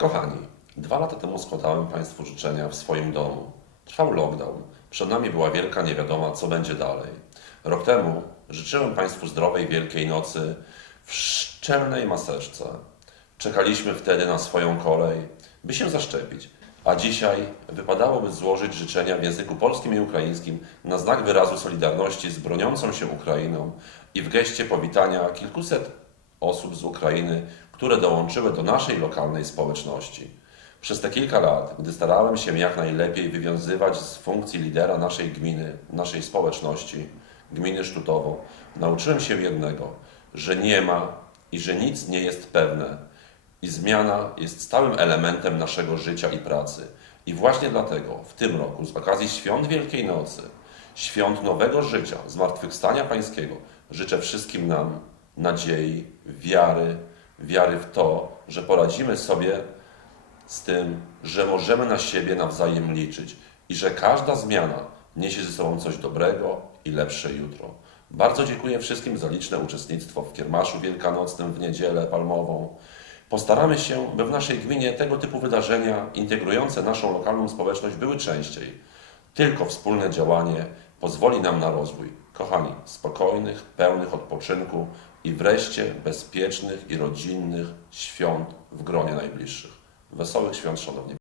Kochani, dwa lata temu składałem Państwu życzenia w swoim domu. Trwał lockdown. Przed nami była wielka niewiadoma, co będzie dalej. Rok temu życzyłem Państwu zdrowej Wielkiej Nocy w szczelnej maseczce. Czekaliśmy wtedy na swoją kolej, by się zaszczepić. A dzisiaj wypadałoby złożyć życzenia w języku polskim i ukraińskim na znak wyrazu solidarności z broniącą się Ukrainą i w geście powitania kilkuset osób z Ukrainy, które dołączyły do naszej lokalnej społeczności. Przez te kilka lat, gdy starałem się jak najlepiej wywiązywać z funkcji lidera naszej gminy, naszej społeczności, gminy Sztutowo, nauczyłem się jednego, że nie ma i że nic nie jest pewne i zmiana jest stałym elementem naszego życia i pracy. I właśnie dlatego w tym roku, z okazji świąt Wielkiej Nocy, świąt nowego życia, zmartwychwstania Pańskiego, życzę wszystkim nam nadziei, wiary, wiary w to, że poradzimy sobie z tym, że możemy na siebie nawzajem liczyć i że każda zmiana niesie ze sobą coś dobrego i lepsze jutro. Bardzo dziękuję wszystkim za liczne uczestnictwo w kiermaszu wielkanocnym w niedzielę palmową. Postaramy się, by w naszej gminie tego typu wydarzenia integrujące naszą lokalną społeczność były częściej. Tylko wspólne działanie pozwoli nam na rozwój. Kochani, spokojnych, pełnych odpoczynku i wreszcie bezpiecznych i rodzinnych świąt w gronie najbliższych. Wesołych świąt, szanowni